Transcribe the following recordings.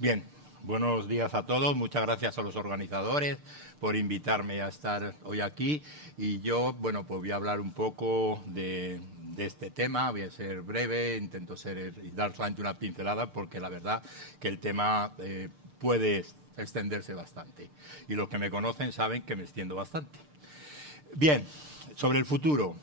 Bien, buenos días a todos. Muchas gracias a los organizadores por invitarme a estar hoy aquí. Y yo, bueno, pues voy a hablar un poco de este tema. Voy a ser breve, intento dar solamente una pincelada porque la verdad que el tema puede extenderse bastante. Y los que me conocen saben que me extiendo bastante. Bien, sobre el futuro.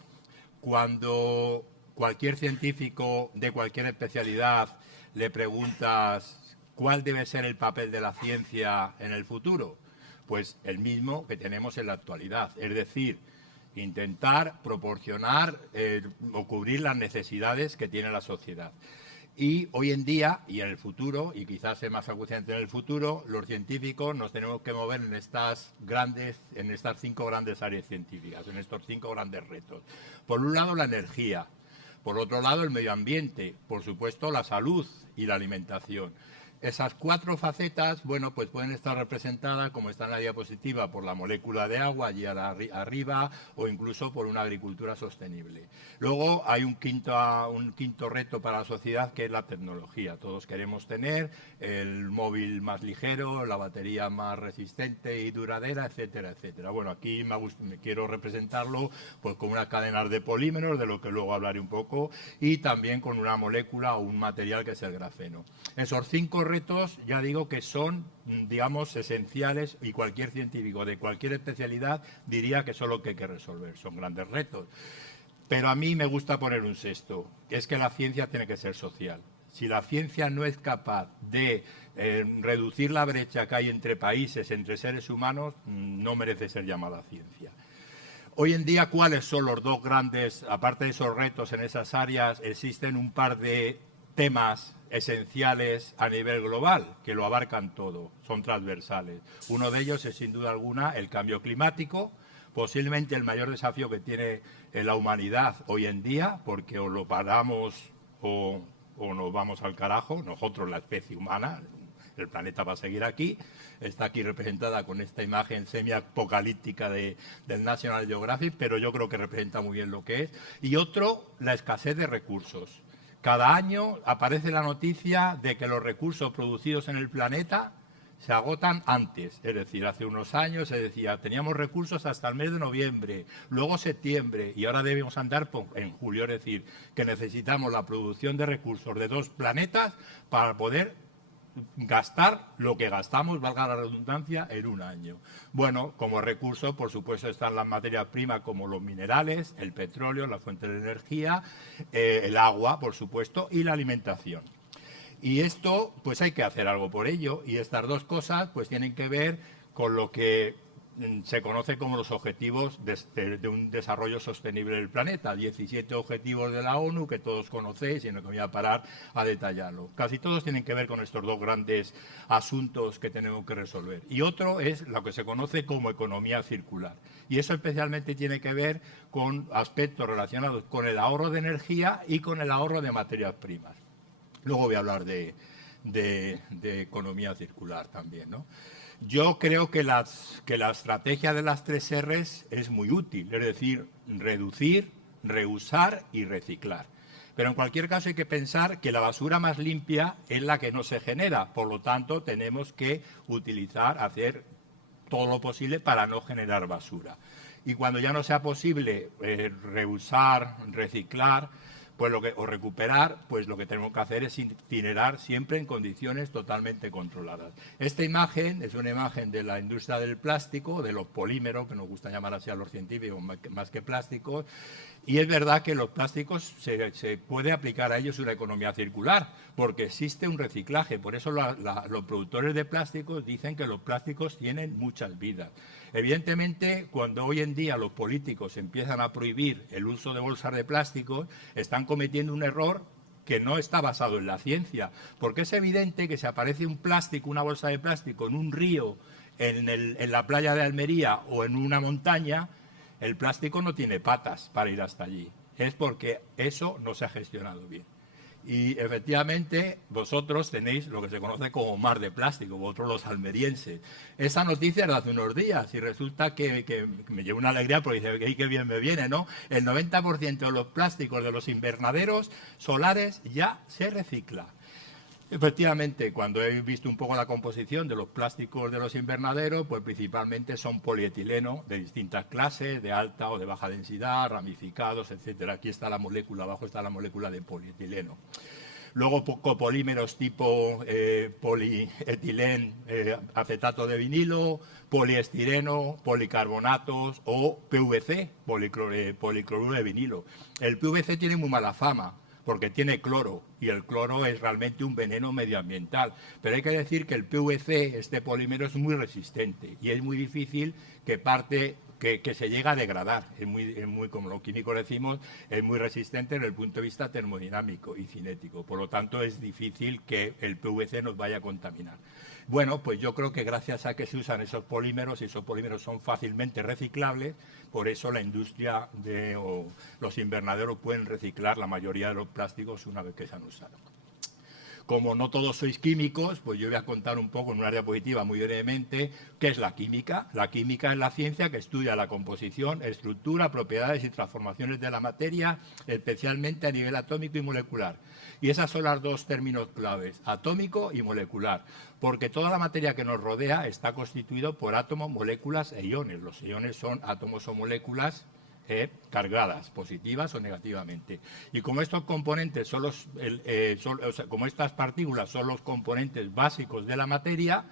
Cuando cualquier científico de cualquier especialidad le preguntas ¿cuál debe ser el papel de la ciencia en el futuro? Pues el mismo que tenemos en la actualidad, es decir, intentar proporcionar o cubrir las necesidades que tiene la sociedad. Y hoy en día y en el futuro, y quizás sea más acuciante en el futuro, los científicos nos tenemos que mover en estas 5 grandes áreas científicas, en estos 5 grandes retos. Por un lado, la energía. Por otro lado, el medio ambiente. Por supuesto, la salud y la alimentación. Esas 4 facetas, bueno, pues pueden estar representadas, como está en la diapositiva, por la molécula de agua allí arriba o incluso por una agricultura sostenible. Luego hay un quinto reto para la sociedad, que es la tecnología. Todos queremos tener el móvil más ligero, la batería más resistente y duradera, etcétera, etcétera. Bueno, aquí me quiero representarlo pues con unas cadenas de polímeros, de lo que luego hablaré un poco, y también con una molécula o un material que es el grafeno. Esos 5 retos, ya digo que son, digamos, esenciales y cualquier científico de cualquier especialidad diría que son lo que hay que resolver, son grandes retos. Pero a mí me gusta poner un sexto, que es que la ciencia tiene que ser social. Si la ciencia no es capaz de reducir la brecha que hay entre países, entre seres humanos, no merece ser llamada ciencia. Hoy en día, ¿cuáles son los 2 grandes, aparte de esos retos en esas áreas? Existen un par de temas esenciales a nivel global que lo abarcan todo, son transversales. Uno de ellos es sin duda alguna el cambio climático, posiblemente el mayor desafío que tiene la humanidad hoy en día, porque o lo paramos o nos vamos al carajo, nosotros la especie humana. El planeta va a seguir aquí, está aquí representada con esta imagen semi-apocalíptica del National Geographic, pero yo creo que representa muy bien lo que es. Y otro, la escasez de recursos. Cada año aparece la noticia de que los recursos producidos en el planeta se agotan antes. Es decir, hace unos años se decía, teníamos recursos hasta el mes de noviembre, luego septiembre, y ahora debemos andar en julio. Es decir, que necesitamos la producción de recursos de 2 planetas para poder gastar lo que gastamos, valga la redundancia, en un año. Bueno, como recurso, por supuesto, están las materias primas como los minerales, el petróleo, la fuente de energía, el agua, por supuesto, y la alimentación. Y esto, pues hay que hacer algo por ello, y estas 2 cosas pues tienen que ver con lo que se conoce como los objetivos de un desarrollo sostenible del planeta, 17 objetivos de la ONU que todos conocéis y no me voy a parar a detallarlo. Casi todos tienen que ver con estos 2 grandes asuntos que tenemos que resolver. Y otro es lo que se conoce como economía circular. Y eso especialmente tiene que ver con aspectos relacionados con el ahorro de energía y con el ahorro de materias primas. Luego voy a hablar de economía circular también, ¿no? Yo creo que la estrategia de las 3 R's es muy útil, es decir, reducir, reusar y reciclar. Pero en cualquier caso hay que pensar que la basura más limpia es la que no se genera, por lo tanto tenemos que hacer todo lo posible para no generar basura. Y cuando ya no sea posible reusar, reciclar, pues o recuperar, pues lo que tenemos que hacer es incinerar siempre en condiciones totalmente controladas. Esta imagen es una imagen de la industria del plástico, de los polímeros, que nos gusta llamar así a los científicos más que plásticos, y es verdad que los plásticos se puede aplicar a ellos una economía circular, porque existe un reciclaje. Por eso los productores de plásticos dicen que los plásticos tienen muchas vidas. Evidentemente, cuando hoy en día los políticos empiezan a prohibir el uso de bolsas de plástico, están cometiendo un error que no está basado en la ciencia, porque es evidente que si aparece un plástico, una bolsa de plástico en un río, en la playa de Almería o en una montaña, el plástico no tiene patas para ir hasta allí. Es porque eso no se ha gestionado bien. Y efectivamente vosotros tenéis lo que se conoce como mar de plástico, vosotros los almerienses. Esa noticia es de hace unos días y resulta que me lleva una alegría porque dice, qué bien me viene, ¿no? El 90% de los plásticos de los invernaderos solares ya se recicla. Efectivamente, cuando he visto un poco la composición de los plásticos de los invernaderos, pues principalmente son polietileno de distintas clases, de alta o de baja densidad, ramificados, etcétera. Aquí está la molécula, abajo está la molécula de polietileno. Luego copolímeros tipo polietilén, acetato de vinilo, poliestireno, policarbonatos o PVC, policloruro de vinilo. El PVC tiene muy mala fama porque tiene cloro y el cloro es realmente un veneno medioambiental. Pero hay que decir que el PVC, este polímero, es muy resistente y es muy difícil que se llega a degradar. Es muy, como los químicos decimos, es muy resistente desde el punto de vista termodinámico y cinético. Por lo tanto, es difícil que el PVC nos vaya a contaminar. Bueno, pues yo creo que gracias a que se usan esos polímeros, y esos polímeros son fácilmente reciclables, por eso la industria o los invernaderos pueden reciclar la mayoría de los plásticos una vez que se han usado. Como no todos sois químicos, pues yo voy a contar un poco en una diapositiva muy brevemente qué es la química. La química es la ciencia que estudia la composición, estructura, propiedades y transformaciones de la materia, especialmente a nivel atómico y molecular. Y esas son los dos términos claves, atómico y molecular, porque toda la materia que nos rodea está constituida por átomos, moléculas e iones. Los iones son átomos o moléculas cargadas, positivas o negativamente. Y como estos componentes son como estas partículas son los componentes básicos de la materia,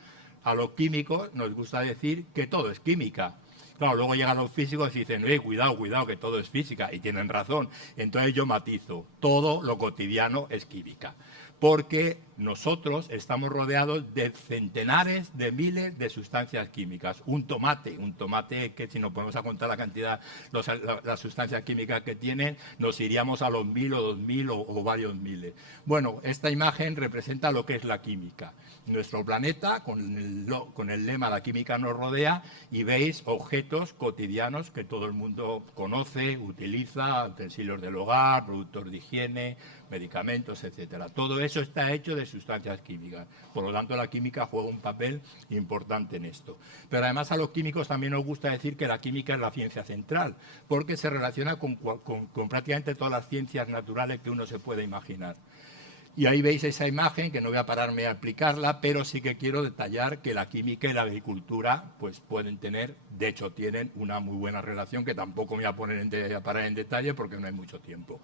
a los químicos nos gusta decir que todo es química. Claro, luego llegan los físicos y dicen, cuidado, que todo es física, y tienen razón. Entonces yo matizo, todo lo cotidiano es química, porque nosotros estamos rodeados de centenares de miles de sustancias químicas. Un tomate que si nos ponemos a contar la cantidad, las sustancias químicas que tienen, nos iríamos a los 1000 o 2000 o varios miles. Bueno, esta imagen representa lo que es la química. Nuestro planeta, con el lema "La química nos rodea", y veis objetos cotidianos que todo el mundo conoce, utiliza, utensilios del hogar, productos de higiene, medicamentos, etcétera. Todo eso está hecho de sustancias químicas. Por lo tanto, la química juega un papel importante en esto. Pero además a los químicos también nos gusta decir que la química es la ciencia central, porque se relaciona con prácticamente todas las ciencias naturales que uno se puede imaginar. Y ahí veis esa imagen, que no voy a pararme a explicarla, pero sí que quiero detallar que la química y la agricultura pues pueden tener, de hecho tienen una muy buena relación, que tampoco me voy a parar en detalle porque no hay mucho tiempo.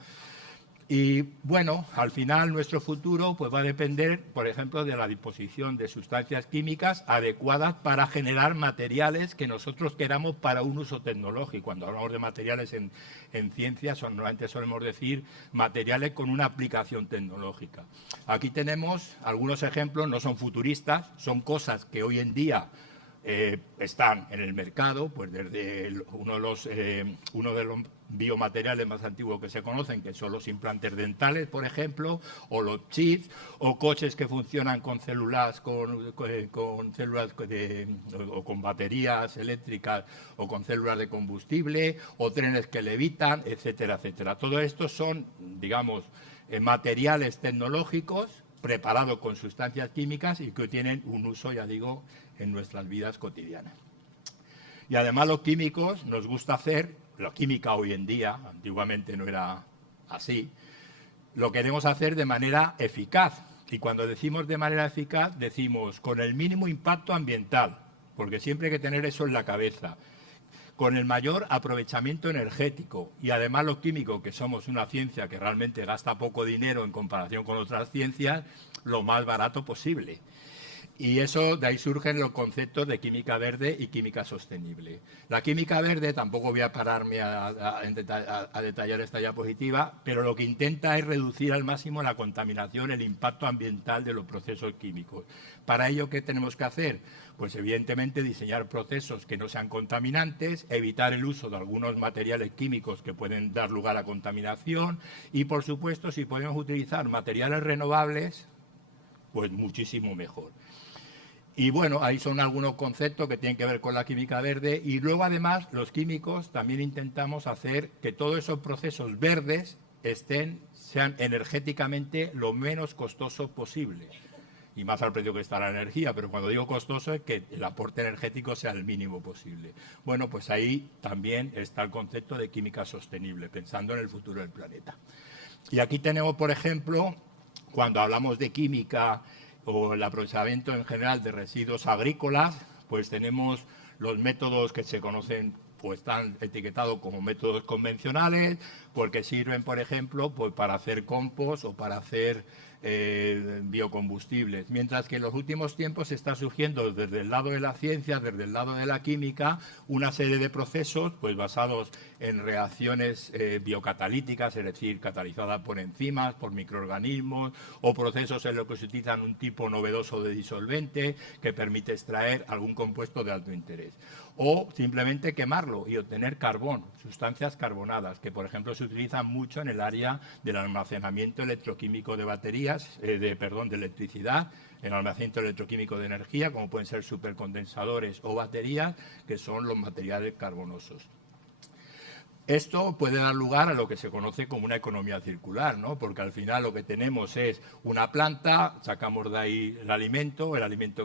Y bueno, al final nuestro futuro pues va a depender, por ejemplo, de la disposición de sustancias químicas adecuadas para generar materiales que nosotros queramos para un uso tecnológico. Cuando hablamos de materiales en ciencia, normalmente solemos decir materiales con una aplicación tecnológica. Aquí tenemos algunos ejemplos, no son futuristas, son cosas que hoy en día están en el mercado, pues desde uno de los biomateriales más antiguos que se conocen, que son los implantes dentales, por ejemplo, o los chips, o coches que funcionan con células, con baterías eléctricas o con células de combustible, o trenes que levitan, etcétera, etcétera. Todo esto son, digamos, materiales tecnológicos preparados con sustancias químicas y que tienen un uso, ya digo, en nuestras vidas cotidianas. Y además los químicos nos gusta hacer, la química hoy en día, antiguamente no era así, lo queremos hacer de manera eficaz. Y cuando decimos de manera eficaz, decimos con el mínimo impacto ambiental, porque siempre hay que tener eso en la cabeza, con el mayor aprovechamiento energético. Y además los químicos, que somos una ciencia que realmente gasta poco dinero en comparación con otras ciencias, lo más barato posible. Y eso, de ahí surgen los conceptos de química verde y química sostenible. La química verde, tampoco voy a pararme a detallar esta diapositiva, pero lo que intenta es reducir al máximo la contaminación, el impacto ambiental de los procesos químicos. Para ello, ¿qué tenemos que hacer? Pues evidentemente diseñar procesos que no sean contaminantes, evitar el uso de algunos materiales químicos que pueden dar lugar a contaminación y, por supuesto, si podemos utilizar materiales renovables, pues muchísimo mejor. Y bueno, ahí son algunos conceptos que tienen que ver con la química verde. Y luego, además, los químicos también intentamos hacer que todos esos procesos verdes sean energéticamente lo menos costosos posible. Y más al precio que está la energía, pero cuando digo costoso es que el aporte energético sea el mínimo posible. Bueno, pues ahí también está el concepto de química sostenible, pensando en el futuro del planeta. Y aquí tenemos, por ejemplo, cuando hablamos de química o el aprovechamiento en general de residuos agrícolas, pues tenemos los métodos que se conocen o están etiquetados como métodos convencionales, porque sirven, por ejemplo, pues para hacer compost o para hacer biocombustibles, mientras que en los últimos tiempos se está surgiendo desde el lado de la ciencia, desde el lado de la química, una serie de procesos pues basados en reacciones biocatalíticas, es decir, catalizadas por enzimas, por microorganismos, o procesos en los que se utilizan un tipo novedoso de disolvente que permite extraer algún compuesto de alto interés. O simplemente quemarlo y obtener carbón, sustancias carbonadas, que por ejemplo se utilizan mucho en el área del almacenamiento electroquímico de baterías, de electricidad, en el almacenamiento electroquímico de energía, como pueden ser supercondensadores o baterías, que son los materiales carbonosos. Esto puede dar lugar a lo que se conoce como una economía circular, ¿no? Porque al final lo que tenemos es una planta, sacamos de ahí el alimento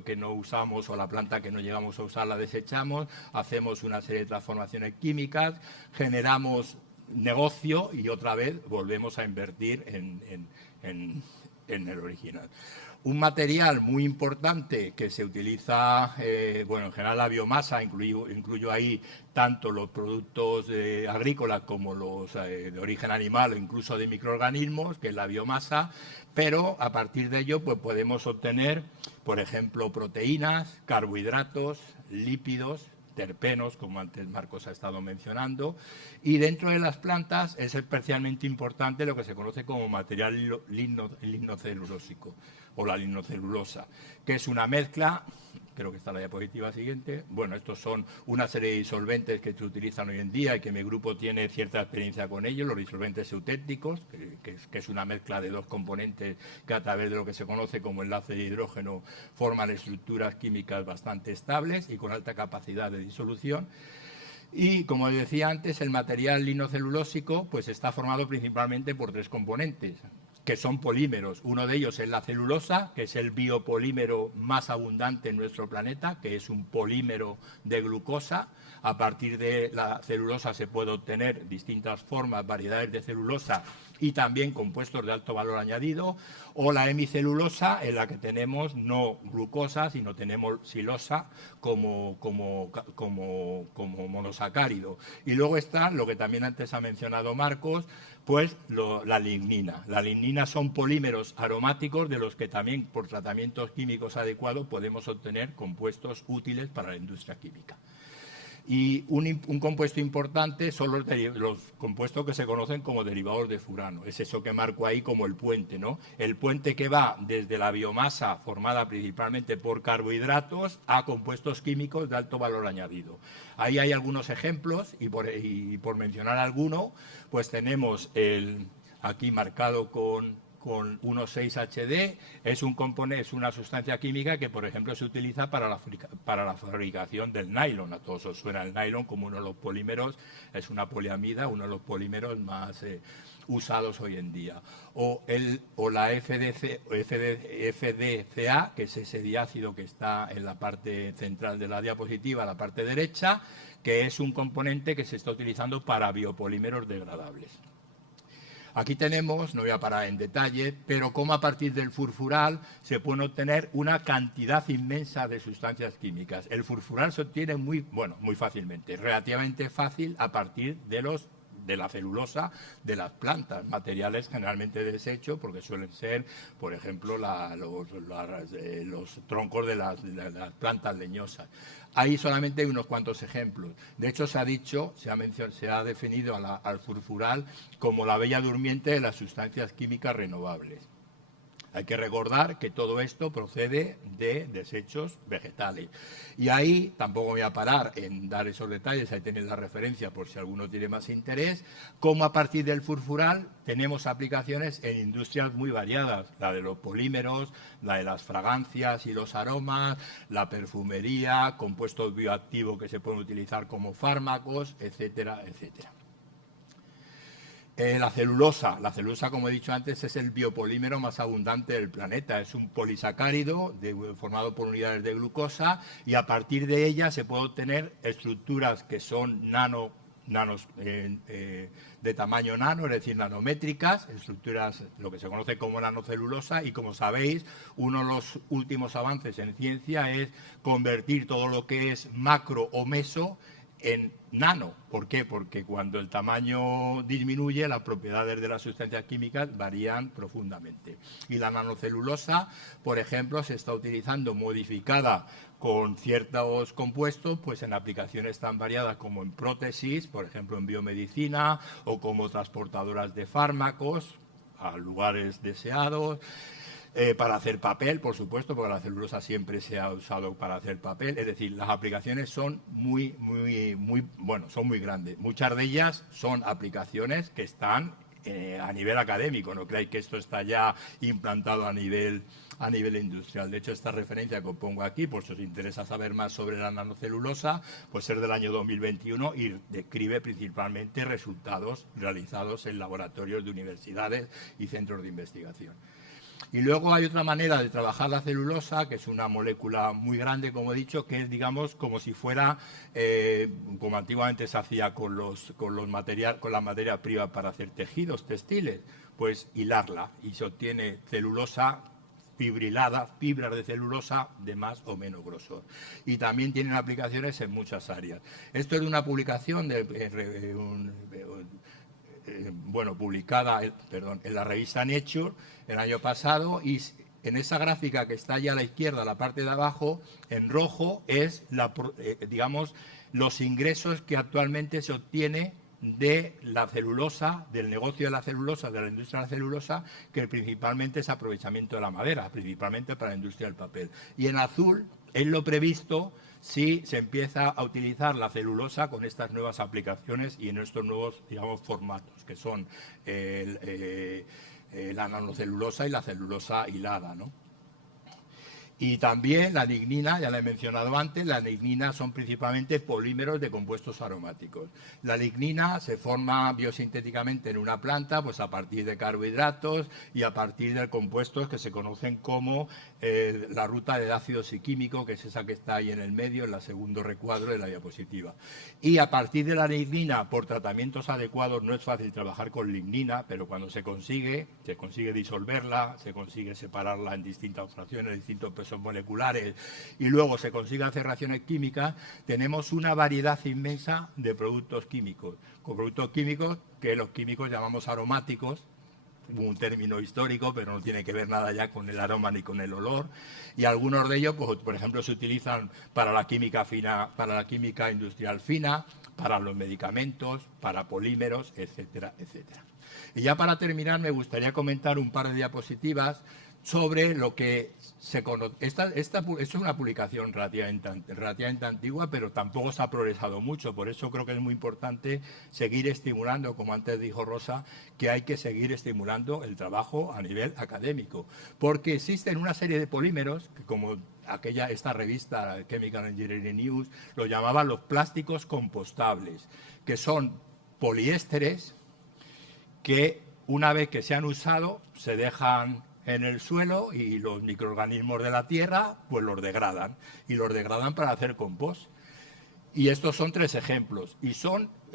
que no usamos o la planta que no llegamos a usar la desechamos, hacemos una serie de transformaciones químicas, generamos negocio y otra vez volvemos a invertir en el original. Un material muy importante que se utiliza, en general la biomasa, incluyo ahí tanto los productos agrícolas como los de origen animal o incluso de microorganismos, que es la biomasa, pero a partir de ello pues podemos obtener, por ejemplo, proteínas, carbohidratos, lípidos, terpenos, como antes Marcos ha estado mencionando, y dentro de las plantas es especialmente importante lo que se conoce como material lignocelulósico o la lignocelulosa, que es una mezcla, creo que está la diapositiva siguiente, bueno, estos son una serie de disolventes que se utilizan hoy en día y que mi grupo tiene cierta experiencia con ellos, los disolventes eutécticos, que es una mezcla de dos componentes que a través de lo que se conoce como enlace de hidrógeno forman estructuras químicas bastante estables y con alta capacidad de disolución. Y, como decía antes, el material lignocelulósico pues está formado principalmente por tres componentes, que son polímeros. Uno de ellos es la celulosa, que es el biopolímero más abundante en nuestro planeta, que es un polímero de glucosa. A partir de la celulosa se puede obtener distintas formas, variedades de celulosa y también compuestos de alto valor añadido, o la hemicelulosa, en la que tenemos no glucosa, sino tenemos silosa como monosacárido. Y luego está lo que también antes ha mencionado Marcos, pues la lignina. La lignina son polímeros aromáticos de los que también por tratamientos químicos adecuados podemos obtener compuestos útiles para la industria química. Y un compuesto importante son los compuestos que se conocen como derivados de furano. Es eso que marco ahí como el puente, ¿no? El puente que va desde la biomasa formada principalmente por carbohidratos a compuestos químicos de alto valor añadido. Ahí hay algunos ejemplos y por mencionar alguno, pues tenemos aquí marcado con 1,6-HD, es una sustancia química que, por ejemplo, se utiliza para la fabricación del nylon. A todos os suena el nylon como uno de los polímeros, es una poliamida, uno de los polímeros más usados hoy en día. O la FDCA, que es ese diácido que está en la parte central de la diapositiva, la parte derecha, que es un componente que se está utilizando para biopolímeros degradables. Aquí tenemos, no voy a parar en detalle, pero cómo a partir del furfural se pueden obtener una cantidad inmensa de sustancias químicas. El furfural se obtiene muy fácilmente, relativamente fácil a partir de la celulosa de las plantas, materiales generalmente de desecho, porque suelen ser, por ejemplo, los troncos de las plantas leñosas. Ahí solamente hay unos cuantos ejemplos. De hecho, se ha definido al furfural como la bella durmiente de las sustancias químicas renovables. Hay que recordar que todo esto procede de desechos vegetales. Y ahí tampoco voy a parar en dar esos detalles, ahí tenéis la referencia por si alguno tiene más interés, cómo a partir del furfural tenemos aplicaciones en industrias muy variadas, la de los polímeros, la de las fragancias y los aromas, la perfumería, compuestos bioactivos que se pueden utilizar como fármacos, etcétera, etcétera. La celulosa, como he dicho antes, es el biopolímero más abundante del planeta. Es un polisacárido formado por unidades de glucosa y a partir de ella se puede obtener estructuras que son de tamaño nano, es decir, nanométricas, estructuras, lo que se conoce como nanocelulosa, y como sabéis, uno de los últimos avances en ciencia es convertir todo lo que es macro o meso en nano. ¿Por qué? Porque cuando el tamaño disminuye, las propiedades de las sustancias químicas varían profundamente. Y la nanocelulosa, por ejemplo, se está utilizando modificada con ciertos compuestos, pues en aplicaciones tan variadas como en prótesis, por ejemplo en biomedicina, o como transportadoras de fármacos a lugares deseados. Para hacer papel, por supuesto, porque la celulosa siempre se ha usado para hacer papel. Es decir, las aplicaciones son muy grandes. Muchas de ellas son aplicaciones que están a nivel académico. No creáis que esto está ya implantado a nivel industrial. De hecho, esta referencia que os pongo aquí, por si os interesa saber más sobre la nanocelulosa, pues es del año 2021 y describe principalmente resultados realizados en laboratorios de universidades y centros de investigación. Y luego hay otra manera de trabajar la celulosa, que es una molécula muy grande, como he dicho, que es, digamos, como si fuera, como antiguamente se hacía con las materias primas para hacer tejidos textiles, pues hilarla y se obtiene celulosa fibrilada, fibras de celulosa de más o menos grosor. Y también tienen aplicaciones en muchas áreas. Esto es una publicación publicada en la revista Nature el año pasado, y en esa gráfica que está allá a la izquierda, la parte de abajo, en rojo, es los ingresos que actualmente se obtiene de la celulosa, del negocio de la celulosa, de la industria de la celulosa, que principalmente es aprovechamiento de la madera, principalmente para la industria del papel. Y en azul es lo previsto si se empieza a utilizar la celulosa con estas nuevas aplicaciones y en estos nuevos, digamos, formatos, que son la nanocelulosa y la celulosa hilada, ¿no? Y también la lignina, ya la he mencionado antes, la lignina son principalmente polímeros de compuestos aromáticos. La lignina se forma biosintéticamente en una planta, pues a partir de carbohidratos y a partir de compuestos que se conocen como la ruta del ácido psiquímico, que es esa que está ahí en el medio, en el segundo recuadro de la diapositiva. Y a partir de la lignina, por tratamientos adecuados, no es fácil trabajar con lignina, pero cuando se consigue disolverla, se consigue separarla en distintas fracciones, distintos pesos moleculares, y luego se consigue hacer reacciones químicas, tenemos una variedad inmensa de productos químicos. Con productos químicos que los químicos llamamos aromáticos, un término histórico, pero no tiene que ver nada ya con el aroma ni con el olor, y algunos de ellos, pues, por ejemplo, se utilizan para la química fina, para la química industrial fina, para los medicamentos, para polímeros, etcétera, etcétera. Y ya para terminar, me gustaría comentar un par de diapositivas sobre lo que se conoce. Esta es una publicación relativamente antigua, pero tampoco se ha progresado mucho. Por eso creo que es muy importante seguir estimulando, como antes dijo Rosa, que hay que seguir estimulando el trabajo a nivel académico. Porque existen una serie de polímeros, que como esta revista Chemical Engineering News lo llamaban los plásticos compostables, que son poliésteres que una vez que se han usado se dejan en el suelo y los microorganismos de la tierra pues los degradan, y los degradan para hacer compost. Y estos son 3 ejemplos y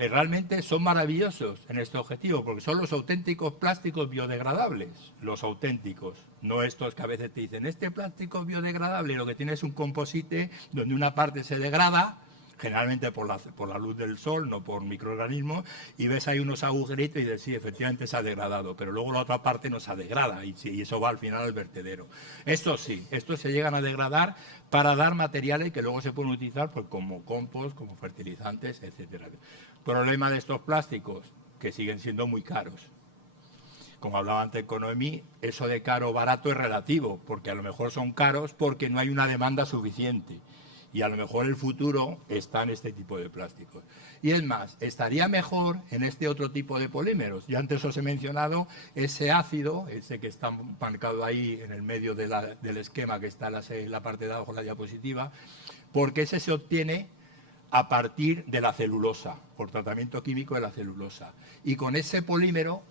realmente son maravillosos en este objetivo, porque son los auténticos plásticos biodegradables, los auténticos, no estos que a veces te dicen este plástico es biodegradable y lo que tiene es un composite donde una parte se degrada, generalmente por la luz del sol, no por microorganismos, y ves ahí unos agujeritos y dices, sí, efectivamente se ha degradado, pero luego la otra parte no se degrada y eso va al final al vertedero. Estos sí, estos se llegan a degradar para dar materiales que luego se pueden utilizar pues, como compost, como fertilizantes, etcétera. Problema de estos plásticos, que siguen siendo muy caros. Como hablaba antes con Noemí, eso de caro o barato es relativo, porque a lo mejor son caros porque no hay una demanda suficiente. Y a lo mejor el futuro está en este tipo de plásticos. Y es más, estaría mejor en este otro tipo de polímeros. Yo antes os he mencionado ese ácido, ese que está marcado ahí en el medio del esquema que está en la parte de abajo de la diapositiva, porque ese se obtiene a partir de la celulosa, por tratamiento químico de la celulosa. Y con ese polímero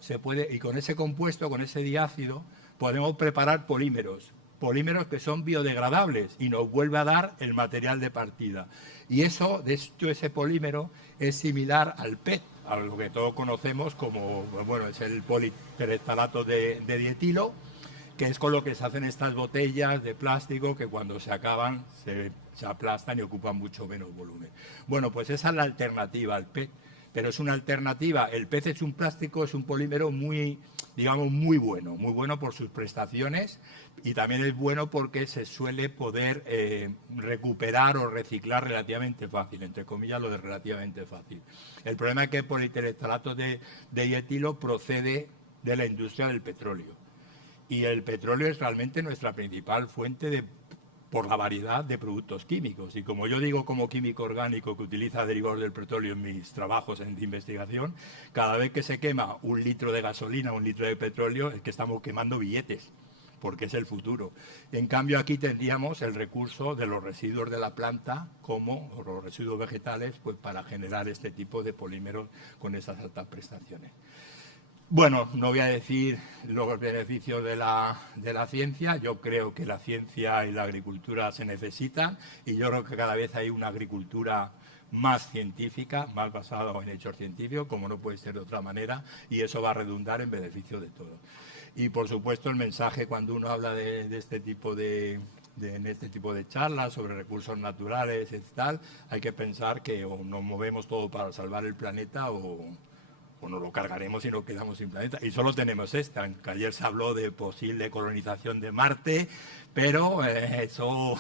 y con ese compuesto, con ese diácido, podemos preparar polímeros polímeros que son biodegradables y nos vuelve a dar el material de partida. Y eso, de hecho, ese polímero es similar al PET, a lo que todos conocemos como, bueno, es el politereftalato de dietilo, que es con lo que se hacen estas botellas de plástico que cuando se acaban se aplastan y ocupan mucho menos volumen. Bueno, pues esa es la alternativa al PET, pero es una alternativa. El PET es un plástico, es un polímero muy, digamos, muy bueno por sus prestaciones, y también es bueno porque se suele poder recuperar o reciclar relativamente fácil, entre comillas lo de relativamente fácil. El problema es que el politereftalato de dietilo procede de la industria del petróleo. Y el petróleo es realmente nuestra principal fuente por la variedad de productos químicos. Y como yo digo como químico orgánico que utiliza derivados del petróleo en mis trabajos de investigación, cada vez que se quema 1 litro de gasolina, 1 litro de petróleo, es que estamos quemando billetes, porque es el futuro. En cambio, aquí tendríamos el recurso de los residuos de la planta, como los residuos vegetales, pues para generar este tipo de polímeros con esas altas prestaciones. Bueno, no voy a decir los beneficios de la ciencia. Yo creo que la ciencia y la agricultura se necesitan, y yo creo que cada vez hay una agricultura más científica, más basada en hechos científicos, como no puede ser de otra manera, y eso va a redundar en beneficio de todos. Y por supuesto el mensaje cuando uno habla de este tipo en este tipo de charlas sobre recursos naturales y tal, hay que pensar que o nos movemos todo para salvar el planeta o nos lo cargaremos y nos quedamos sin planeta. Y solo tenemos esta, que ayer se habló de posible colonización de Marte, pero eso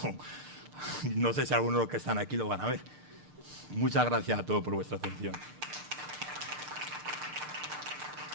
no sé si algunos de los que están aquí lo van a ver. Muchas gracias a todos por vuestra atención.